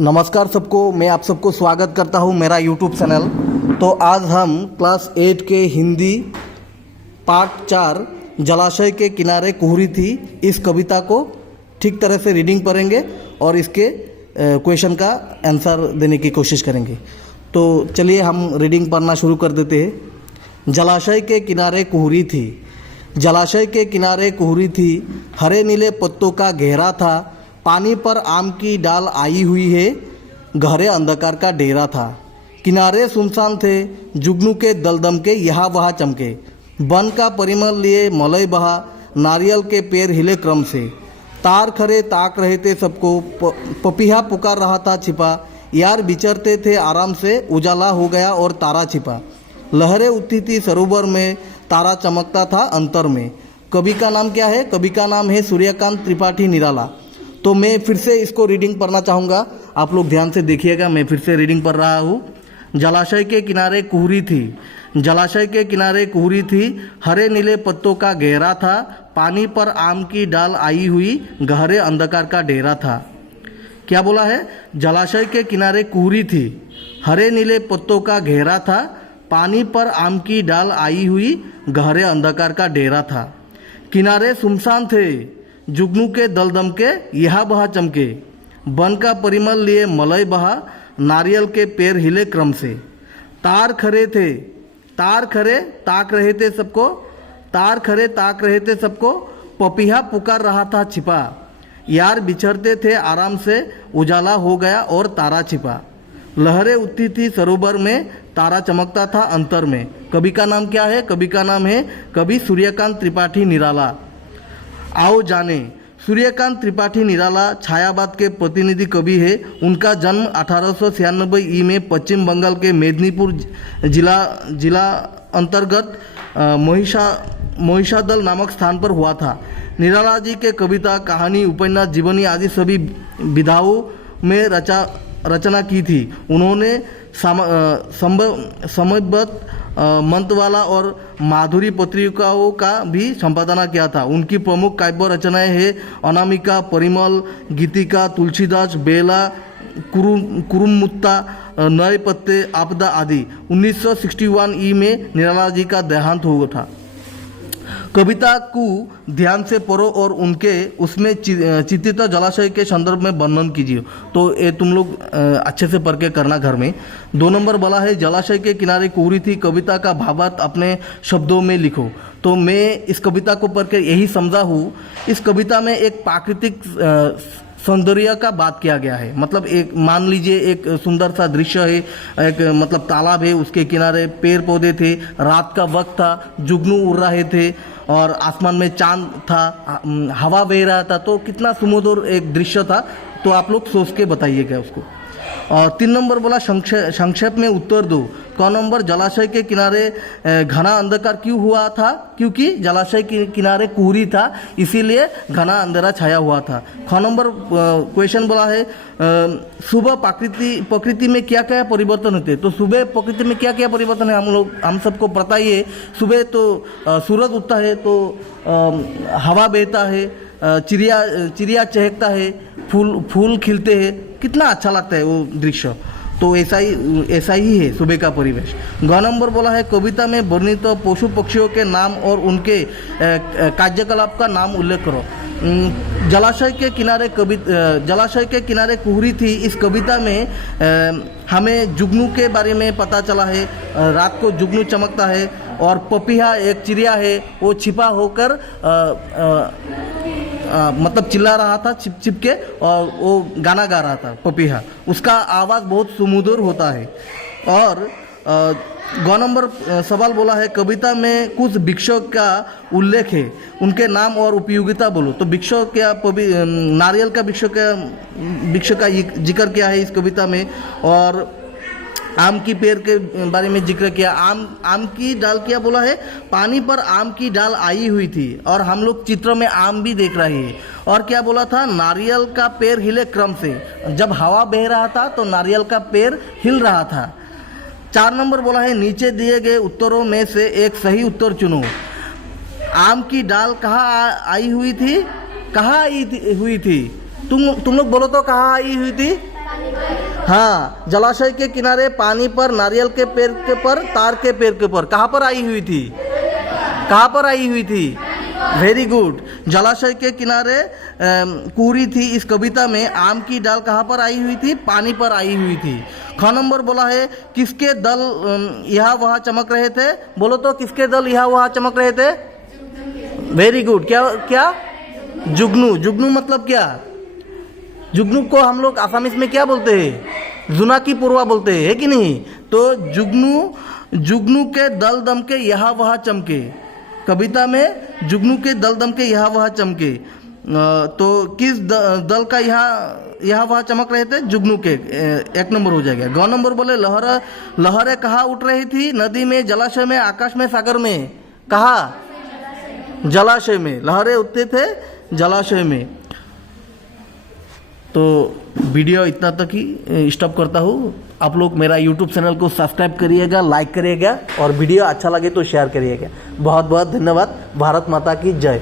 नमस्कार सबको, मैं आप सबको स्वागत करता हूं मेरा यूट्यूब चैनल। तो आज हम क्लास 8 के हिंदी पार्ट 4 जलाशय के किनारे कुहरी थी इस कविता को ठीक तरह से रीडिंग करेंगे और इसके क्वेश्चन का आंसर देने की कोशिश करेंगे। तो चलिए हम रीडिंग पढ़ना शुरू कर देते हैं। जलाशय के किनारे कुहरी थी, जलाशय के किनारे कुहरी थी, हरे नीले पत्तों का घेरा था, पानी पर आम की डाल आई हुई है, गहरे अंधकार का डेरा था। किनारे सुनसान थे, जुगनू के दलदम के यहाँ वहाँ चमके, वन का परिमल लिए मलय बहा, नारियल के पेड़ हिले क्रम से। तार खरे ताक रहे थे सबको, पपीहा पुकार रहा था छिपा, यार बिचरते थे आराम से, उजाला हो गया और तारा छिपा। लहरें उठती थी सरोवर में, तारा चमकता था अंतर में। कवि का नाम क्या है? कवि का नाम है सूर्यकांत त्रिपाठी निराला। तो मैं फिर से इसको रीडिंग पढ़ना चाहूँगा, आप लोग ध्यान से देखिएगा। मैं फिर से रीडिंग पढ़ रहा हूँ। जलाशय के किनारे कुहरी थी, जलाशय के किनारे कुहरी थी, हरे नीले पत्तों का घेरा था, पानी पर आम की डाल आई हुई, गहरे अंधकार का डेरा था। क्या बोला है? जलाशय के किनारे कुहरी थी, हरे नीले पत्तों का घेरा था, पानी पर आम की डाल आई हुई, गहरे अंधकार का डेरा था। किनारे सुनसान थे, जुगनू के दलदम के यहाँ बहा चमके, वन का परिमल लिए मलय बहा, नारियल के पेड़ हिले क्रम से। तार खरे थे, तार खरे ताक रहे थे सबको, तार खरे ताक रहे थे सबको, पपीहा पुकार रहा था छिपा, यार बिछड़ते थे आराम से, उजाला हो गया और तारा छिपा। लहरें उठती थी सरोवर में, तारा चमकता था अंतर में। कवि का नाम क्या है? कवि का नाम है कवि सूर्यकांत त्रिपाठी निराला। आओ जाने, सूर्यकांत त्रिपाठी निराला छायावाद के प्रतिनिधि कवि है। उनका जन्म 1896 में पश्चिम बंगाल के मेदिनीपुर जिला अंतर्गत महिषादल नामक स्थान पर हुआ था। निराला जी के कविता, कहानी, उपन्यास, जीवनी आदि सभी विधाओं में रचना की थी। उन्होंने समयबद्ध मंतवाला और माधुरी पत्रिकाओं का भी संपादना किया था। उनकी प्रमुख काव्य रचनाएं हैं अनामिका, परिमल, गीतिका, तुलसीदास, बेला, कुरुमुत्ता, नए पत्ते, आपदा आदि। 1961 में निराला जी का देहांत हुआ था। कविता को ध्यान से पढ़ो और उनके उसमें चित्रित जलाशय के संदर्भ में वर्णन कीजिए। तो ये तुम लोग अच्छे से पढ़ के करना घर में। 2 नंबर बोला है जलाशय के किनारे कुहरी थी, कविता का भावार्थ अपने शब्दों में लिखो। तो मैं इस कविता को पढ़ के यही समझा हूँ, इस कविता में एक प्राकृतिक सौंदर्य का बात किया गया है। मतलब एक मान लीजिए एक सुंदर सा दृश्य है, एक मतलब तालाब है, उसके किनारे पेड़ पौधे थे, रात का वक्त था, जुगनू उड़ रहे थे और आसमान में चांद था, हवा बह रहा था। तो कितना सुमधुर एक दृश्य था। तो आप लोग सोच के बताइएगा उसको। और 3 नंबर बोला संक्षेप में उत्तर दो। क नंबर जलाशय के किनारे घना अंधकार क्यों हुआ था? क्योंकि जलाशय के किनारे कुहरी था, इसीलिए घना अंधेरा छाया हुआ था। ख नंबर क्वेश्चन बोला है सुबह प्रकृति में क्या क्या परिवर्तन होते हैं? तो सुबह प्रकृति में क्या क्या परिवर्तन है हम सबको पता ही है। सुबह तो सूरज उगता है, तो हवा बहता है, चिड़िया चहकता है, फूल खिलते हैं, कितना अच्छा लगता है वो दृश्य। तो ऐसा ही है सुबह का परिवेश। ग नंबर बोला है कविता में वर्णित तो पशु पक्षियों के नाम और उनके कार्यकलाप का नाम उल्लेख करो। जलाशय के किनारे कुहरी थी, इस कविता में हमें जुगनू के बारे में पता चला है। रात को जुगनू चमकता है और पपीहा एक चिड़िया है, वो छिपा होकर मतलब चिल्ला रहा था छिप छिप के, और वो गाना गा रहा था पपीहा। उसका आवाज़ बहुत सुमधुर होता है। और ग नंबर सवाल बोला है कविता में कुछ वृक्षों का उल्लेख है, उनके नाम और उपयोगिता बोलो। तो वृक्षों क्या, नारियल का वृक्ष का जिक्र किया है इस कविता में, और आम की पेड़ के बारे में जिक्र किया। आम की डाल क्या बोला है? पानी पर आम की डाल आई हुई थी, और हम लोग चित्र में आम भी देख रहे हैं। और क्या बोला था? नारियल का पेड़ हिले क्रम से, जब हवा बह रहा था तो नारियल का पेड़ हिल रहा था। 4 नंबर बोला है नीचे दिए गए उत्तरों में से एक सही उत्तर चुनो। आम की डाल कहाँ आई हुई थी? कहाँ आई हुई थी? तुम लोग बोलो तो कहाँ आई हुई थी? हाँ, जलाशय के किनारे पानी पर, नारियल के पेड़ के पर, तार के पेड़ के पर। कहाँ पर आई हुई थी? कहाँ पर आई हुई थी? Very good. जलाशय के किनारे कुहरी थी इस कविता में आम की डाल कहाँ पर आई हुई थी? पानी पर आई हुई थी। ख नंबर बोला है किसके दल यहाँ वहाँ चमक रहे थे? बोलो तो किसके दल यहाँ वहाँ चमक रहे थे? Very good. क्या क्या? जुगनू। जुगनू मतलब क्या? जुगनू को हम लोग आसामीज में क्या बोलते हैं? जुनाकी पूर्वा बोलते हैं, है कि नहीं? तो जुगनू के दल दम के यहाँ वहाँ चमके। कविता में जुगनू के दल दम के यहाँ वहाँ चमके। तो किस दल का यहाँ वहाँ चमक रहे थे? जुगनू के। एक नंबर हो जाएगा। ग नंबर बोले लहरें कहाँ उठ रही थी? नदी में, जलाशय में, आकाश में, सागर में? कहाँ? जलाशय में। लहरें उठते थे जलाशय में। तो वीडियो इतना तक ही स्टॉप करता हूँ। आप लोग मेरा यूट्यूब चैनल को सब्सक्राइब करिएगा, लाइक करिएगा और वीडियो अच्छा लगे तो शेयर करिएगा। बहुत बहुत धन्यवाद। भारत माता की जय।